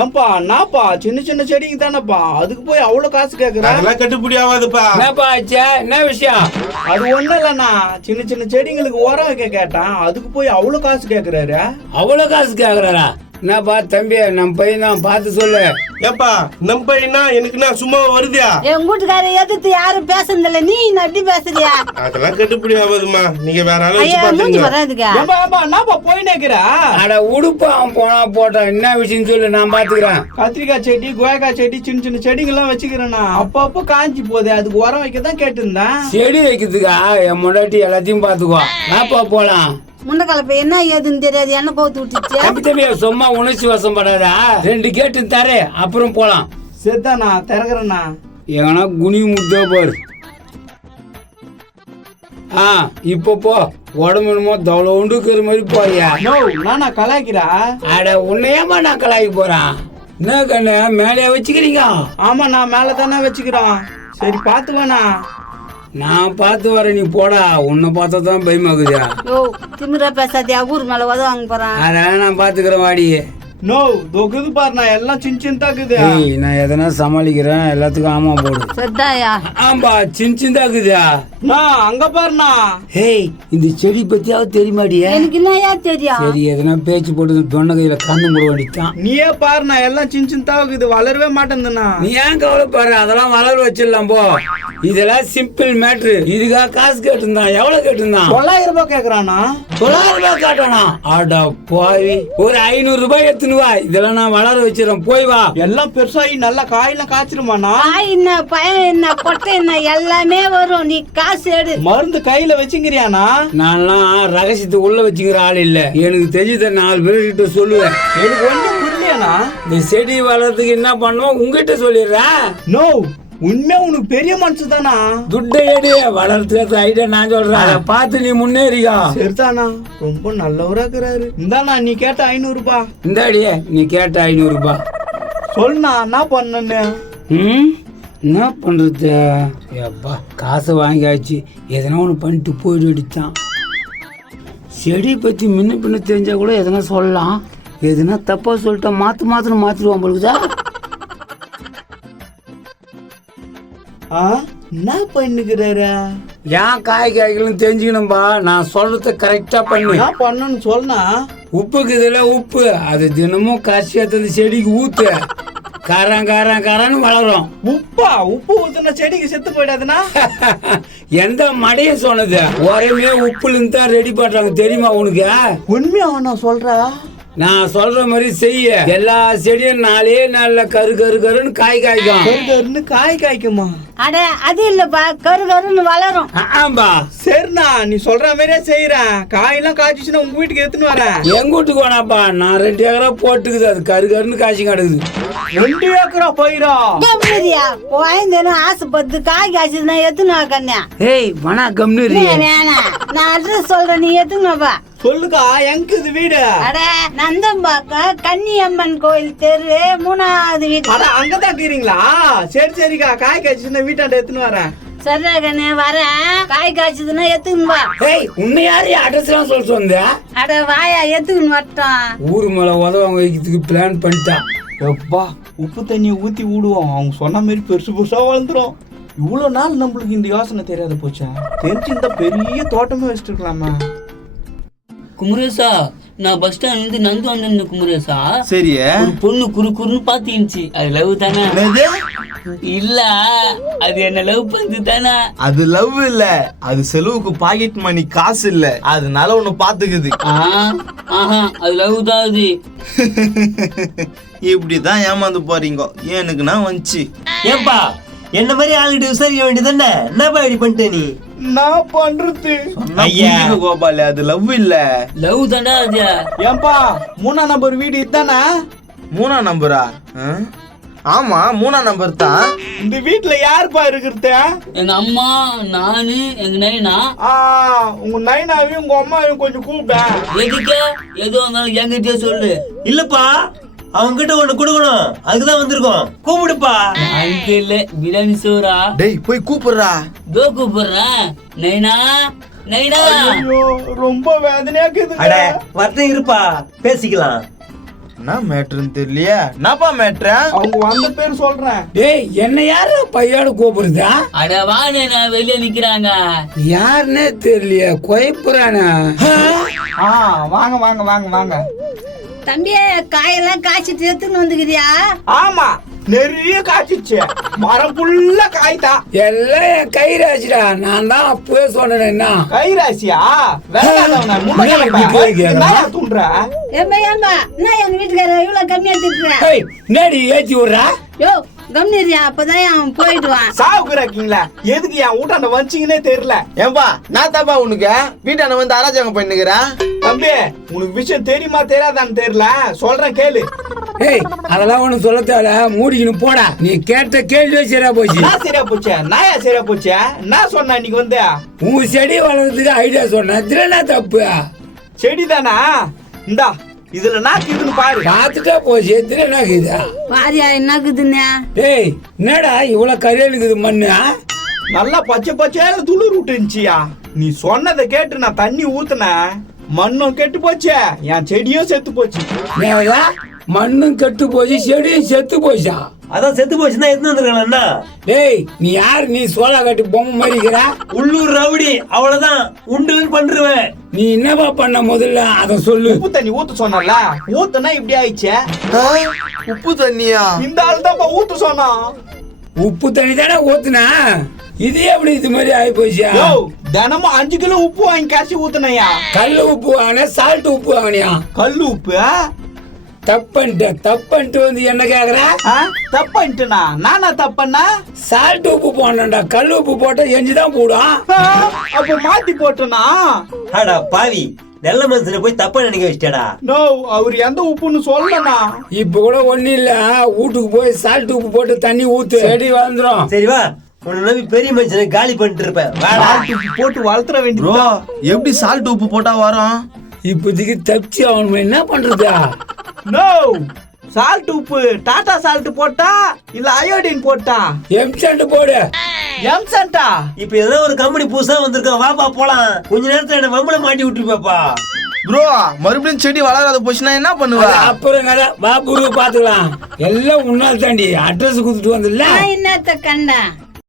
ஏன்பா நாப்பா சின்ன சின்ன செடிக்கு தானப்பா அதுக்கு போய் அவ்வளவு காசு கேக்குறேன். அதெல்லாம் கட்டுப்படி ஆகாதுப்பா. என்னப்பா ஆச்சா, என்ன விஷயம்? அது ஒண்ணும் இல்லண்ணா, சின்ன சின்ன செடிங்களுக்கு உரம் வைக்க கேட்டான், அதுக்கு போய் அவ்வளவு காசு கேக்குறாரு. அவ்வளவு காசு கேக்குறாரா? என்னப்பா தம்பி, நம்ம பையன் தான் பார்த்து சொல்லு. ஏப்பா நம்ம பையனா எனக்குன்னா சும்மா வருதியா? என் வீட்டுக்கார எதிர்த்து யாரும் பேசுறதில்ல, நீ அப்படி பேசுறியா? அதெல்லாம் கட்டுப்படி ஆகாதுமா, நீங்க வேற ஆளு ஐயா வச்சு மூஞ்சி பாத்துங்க. வராதுக்கா. ஏன்பா ஏன்பா நாப்பா போய் நிக்கிறா? அட உடுப்பா, அவன் போனா போட்டான், என்ன விஷயம் சொல்லு, நான் பாத்துக்கிறேன். கத்திரிக்காய் செடி, கோயக்காய் செடி, சின்ன சின்ன செடிங்கெல்லாம் வச்சுக்கிறேண்ணா. அப்பப்போ காஞ்சி போகுது, அதுக்கு உரம் வைக்க தான் கேட்டிருந்தேன். செடி வைக்கிறதுக்கா என் முன்னாடி எல்லாத்தையும் பாத்துக்கோ. நாப்பா போலாம். முன்னக்கால என்ன ஏதுன்னு தெரியாது, என்ன கோத்து விட்டுச்சு. தம்பி தம்பி சும்மா உணர்ச்சி வசம் படாதா, 2 கேட்டு தரே அப்புறம் போலாம். சரிதாண்ணா, திறக்கிறேண்ணா. எங்கன்னா குனி முட்டோ பாரு. இப்ப போ, உடம்பு என்னமோ தவளை உண்டுக்கிற மாதிரி போறியா? நானா கலாய்க்கிறா? அட உன்னையமா நான் கலாய்க்க போறேன். என்ன கண்ணு மேலே வச்சுக்கிறீங்க? ஆமா, நான் மேல தானே வச்சுக்கிறோம். சரி பாத்துக்கண்ணா. நான் பார்த்து வரேன், நீ போடா. உன்னை பார்த்தா தான் பயமாக்குதா? யோ திமிரா பேசாதியா, ஊர் மேல உதவாங்க போறான். அதனால நான் பாத்துக்கிறேன், வாடி. நோ தொகுது பாருண்ணா, எல்லாம் சின்ன சின்னதாக்குது. நான் எதனா சமாளிக்கிறேன், எல்லாத்துக்கும் ஆமா போடு. சரிதாயா? ஆம்பா சின்னதாக்குதா? அங்க பாருண்ணா. ஹேய், இந்த செடி பத்தியாவது தெரியுமாடியா? எனக்கு என்னயா தெரியும்? சரி, எதனா பேச்சு போட்டு தொண்டை கையில கந்து முட வேண்டித்தான். நீயே பாருண்ணா, எல்லாம் சின்ன சின்னதாக்குது, வளரவே மாட்டேங்குதுண்ணா. நீ ஏன் கவலைப்பாரு, அதெல்லாம் வளர வச்சிடலாம் போ. இதெல்லாம் சிம்பிள் மேட்ரு. இதுக்காக காசு கேட்டிருந்தான். எவ்வளவு கேட்டிருந்தான்? 900 ரூபாய் கேக்குறானா? 900 ரூபாய் காட்டணா? அட போய் ஒரு 500 ரூபாய் எடுத்துன்னு வா. இதெல்லாம் நான் வளர வச்சிடறேன், போய் வா. எல்லாம் பெருசாகி நல்லா காயெல்லாம் காய்ச்சிருமாண்ணா? காய் என்ன, பயம் என்ன, கொட்டை என்ன, எல்லாமே வரும். நீ காசு எடு. மருந்து கையில வச்சுக்கிறியானா? நான்லாம் ரகசியத்தை உள்ள வச்சுக்கிற ஆள் இல்ல. எனக்கு தெரிஞ்சத 4 பேர்கிட்ட சொல்லுவேன். எனக்கு ஒண்ணும் புரியலையானா? இந்த செடி வளர்றதுக்கு என்ன பண்ணுவோம் உங்ககிட்ட சொல்லிடுறேன். நோ, உண்மையா உனக்கு பெரிய மனசு தானா? துட்டை எடு, வளர்த்துறது ஐடியா நான் சொல்றேன். பார்த்து நீ முன்னேறிக்கா. சரிதானா, ரொம்ப நல்லவரா இருக்கிறாரு. இந்தாண்ணா நீ கேட்ட 500 ரூபாய். இந்தாடியே நீ கேட்ட 500 ரூபாய். சொல்லுண்ணா என்ன பண்ணு? என்ன பண்றது? அப்பா காசை வாங்கியாச்சு, எதனா ஒன்று பண்ணிட்டு போயிட்டு அடித்தான். செடி பற்றி முன்ன பின்ன தெரிஞ்சா கூட எதனா சொல்லலாம். எதுனா தப்பா சொல்லிட்டா மாத்திருவான் பொழுதுதா. என்ன பண்ணுகிறாரு? ஏன் காய்கறிகளும் தெரிஞ்சுக்கணும்பா. நான் சொல்றத கரெக்டா பண்ணு. என்ன பண்ணணும்னு சொன்னா? உப்புக்கு இதுல உப்பு, அது தினமும் காசி அந்த செடிக்கு ஊத்து. காரான்னு வளரும். உப்பு ஊத்துனா செடிக்கு செத்து போயிடாதுன்னா? எந்த மடைய சொன்னது? ஒரே உப்புல இருந்து தான் ரெடி பண்றாங்க, தெரியுமா உனக்கு? உண்மையா நான் சொல்றா? நான் சொல்ற மாதிரி செய்ய. எல்லா செடியும் 4 நாள்ல கருன்னு காய்க்கும். காய் காய்க்குமா? அட அது இல்லப்பா, கருன்னு வளரும். ஆம்பா சரிண்ணா, நீ சொல்ற மாதிரியே செய்யறேன். காயெல்லாம் காய்ச்சிச்சுன்னா உங்க வீட்டுக்கு எடுத்துன்னு வரேன். எங்க வீட்டுக்கு வேணாப்பா, நான் 2 ஏக்கரா போட்டுக்குது, அது கருன்னு காய்ச்சி கிடக்குது. 2 ஏக்கரா போயிரா? போயிருந்தேன்னு ஆசைப்பட்டு காய் காய்ச்சதுன்னா எத்துனா கண்ணா. ஏய் வனா கம்னு வேணாம், நான் அட்ரஸ் சொல்றேன், நீ எத்துனாப்பா. சொல்லுக்கா, எங்க இது வீடு? அட நந்தம்பாக்கம் கன்னியம்மன் கோயில் தெரு 3வது வீடு. அட அங்கதான் இருக்கிறீங்களா? சரிக்கா, காய் காய்ச்சிச்சுன்னா வீட்டாண்ட எடுத்துன்னு வரேன். சரிடா கண்ணு, வரேன். காய் காய்ச்சதுன்னா எத்துக்குன்னு வா. ஏய் உன்னை யாரு அட்ரஸ் எல்லாம் சொல்லிட்டு வந்த? அட வாயா, எத்துக்குன்னு வரட்டும். ஊரு மேல உதவாங்க வைக்கிறதுக்கு பிளான் பண்ணிட்டான். எப்பா, உப்பு தண்ணியை ஊத்தி விடுவோம், அவங்க சொன்ன மாதிரி பெருசா வளர்ந்துரும். இவ்வளவு நாள் நம்மளுக்கு இந்த யோசனை தெரியாத போச்சா? தெரிஞ்சிருந்தா பெரிய தோட்டமே வச்சுட்டு இருக்கலாமா? குமரேசா, நான் பஸ் ஸ்டாண்ட்ல இருந்து நந்து வந்தேன் குமரேசா. சரி, ஒரு பொண்ணு குறுன்னு பாத்துச்சு. அது லவ் தானே? இல்ல, அது என்ன லவ் பண்ணது தானே? அது லவ் இல்ல, அது செலவுக்கு பாக்கெட் மணி காசு இல்ல, அதனால ஒண்ணு பாத்துக்குது. அது லவ் தான். அது இப்படிதான் ஏமாந்து போறீங்க. எனக்குன்னா வந்துச்சு. ஏன்பா என்ன மாதிரி ஆளுகிட்ட விசாரிக்க வேண்டியதானே? என்னப்பா இப்படி பண்ணிட்ட நீ? நான் பண்றது கோபால், அது லவ் இல்ல. லவ் தானே அது. ஏன்பா 3ஆம் நம்பர் வீடு இதுதானே? 3ஆம் நம்பரா? ஆமா 3ஆம் நம்பர் தான். இந்த வீட்டுல யாருப்பா இருக்கிறது? எங்க அம்மா, நானு, எங்க நைனா. உங்க நைனாவையும் உங்க அம்மாவையும் கொஞ்சம் கூப்பிட்டேன். எதுக்கு? எதுவும் இருந்தாலும் என்கிட்டயே சொல்லு. இல்லப்பா, அவங்க கிட்ட ஒண்ணு கொடுக்கணும், அதுக்குதான் வந்திருக்கோம். கூப்பிடுப்பா. அங்க இல்ல, பிரியாணி சோறா? டேய் போய் கூப்பிடுறா. தோ கூப்பிடுறேன். நைனா நைனா. ரொம்ப வேதனையா இருக்குது. அட வரட்டும், இருப்பா, பேசிக்கலாம். என்ன மேட்ருன்னு தெரியலையே. என்னப்பா மேட்ரு? அவங்க வந்த பேர் சொல்றேன். டேய் என்ன யாரு பையோட கூப்பிடுறதா? அட வானே நான் வெளியே நிக்கிறாங்க. யாருன்னே தெரியலையே, குயப்புறானா? வாங்க வாங்க வாங்க வாங்க. தம்பியே காயெல்லாம் காய்ச்சிட்டு எடுத்துன்னு வந்துக்கிறியா? ஆமா, நிறைய காய்ச்சிச்சு. மரம் ஃபுல்லா காய்தான். எல்லாம் என் கை ராசிடா. நான் தான் அப்பவே சொன்னேன். என்ன கை ராசியா? தூண்டுற ஏம்மா நான் எங்க வீட்டுக்கார இவ்வளவு கம்மியா திட்டுறேன். நேடி ஏத்தி விடுறா. யோ கம்னிரியா, அப்பதான் அவன் போயிடுவான். சாவுக்குறாக்கீங்களா? எதுக்கு என் வீட்டாண்ட வச்சிங்கன்னே தெரியல. ஏன்பா நான் தாப்பா உனக்கு வீட்டான வந்து அராஜகம் பண்ணிக்கிறேன். தம்பி உனக்கு விஷயம் தெரியுமா தெரியாதான்னு தெரியல, சொல்றேன் கேளு. ஏய் அதெல்லாம் ஒண்ணு சொல்ல தேவை, மூடிக்கணும் போடா. நீ கேட்ட கேள்வியே சரியா போச்சு. நான் சரியா போச்சே? நாயா சரியா போச்சே? நான் சொன்னேன் இன்னைக்கு வந்து உன் செடி வளர்றதுக்கு ஐடியா சொன்ன. இதுல என்ன தப்பு? செடி தானா? இந்தா இதுல நாக்கு இருக்குன்னு பாரு. பார்த்துட்டா போச்சு. இதுல என்ன இருக்குதா? பாரியா என்னக்குதுன்னு? டேய் என்னடா இவ்வளவு கரையா இருக்குது மண்ணு? நல்லா பச்சை பச்சையில துளிர் விட்டுருந்துச்சியா. நீ சொன்னதை கேட்டு நான் தண்ணி ஊத்துனேன், மண்ணும் கெட்டு போச்சு, என் செடியும் செத்து போச்சு. மண்ணும் கெட்டு போச்சு, செடியும் செத்து போச்சா? அதான் செத்து போச்சுன்னா எடுத்து வந்துருக்கா? டேய் நீ யாரு? நீ சோளா கட்டி பொம்மை மாதிரிக்கிற. உள்ளூர் ரவுடி, அவ்வளவுதான் உண்டுன்னு பண்ருவேன். நீ என்னப்பா பண்ண முதல்ல அத சொல்லு. உப்பு தண்ணி ஊத்து சொன்னல, ஊத்துனா இப்படி ஆயிடுச்சே. உப்பு தண்ணியா? இந்த ஆள் தான் ஊத்து சொன்னான். உப்பு தண்ணி தானே ஊத்துனா, இது எப்படி இது மாதிரி ஆகி போச்சா? தினமும் 5 கிலோ உப்பு வாங்கி காய்ச்சி ஊத்துனையா. கல்லு உப்பு வாங்கின, சால்ட் உப்பு வாங்கினியா? கல்லு உப்பு தப்பன்ட்டு வந்து என்ன கேக்குற? தப்பன்ட்டுனா நானா தப்பண்ணா? சால்ட் உப்பு போடணும்டா, கல்லு உப்பு போட்டா எஞ்சிதான் போடும். அப்ப மாத்தி போட்டனா? அடா பாவி, நல்ல மனுஷனை போய் தப்பா நினைக்க வச்சிட்டா. நோ, அவர் எந்த உப்புன்னு சொல்லனா? இப்ப கூட ஒண்ணு இல்ல, வீட்டுக்கு போய் சால்ட் உப்பு போட்டு தண்ணி ஊத்து, செடி வளர்ந்துரும். சரி வா, உன்னை நம்பி பெரிய மனுஷனை காலி பண்ணிட்டு இருப்பேன். போட்டு வளர்த்துற வேண்டிய. ப்ரோ எப்படி சால்ட் உப்பு போட்டா வரும்? இப்போதைக்கு தப்பிச்சு அவன் என்ன பண்றது? நோ, சால்ட் உப்பு டாடா சால்ட் போட்டா இல்ல அயோடின் போட்டா? எம்சாண்ட் போடு. எம்சாண்டா? இப்ப ஏதோ ஒரு கம்பெனி புதுசா வந்திருக்கான், வாப்பா போலாம். கொஞ்ச நேரத்துல என்ன வம்பள மாட்டி விட்டுருப்பாப்பா. ப்ரோ மறுபடியும் செடி வளராத போச்சுன்னா என்ன பண்ணுவ? அப்புறம் வா குரு பாத்துக்கலாம். எல்லாம் உன்னால் தாண்டி. அட்ரஸ் கொடுத்துட்டு வந்துடல. என்னத்த கண்டா?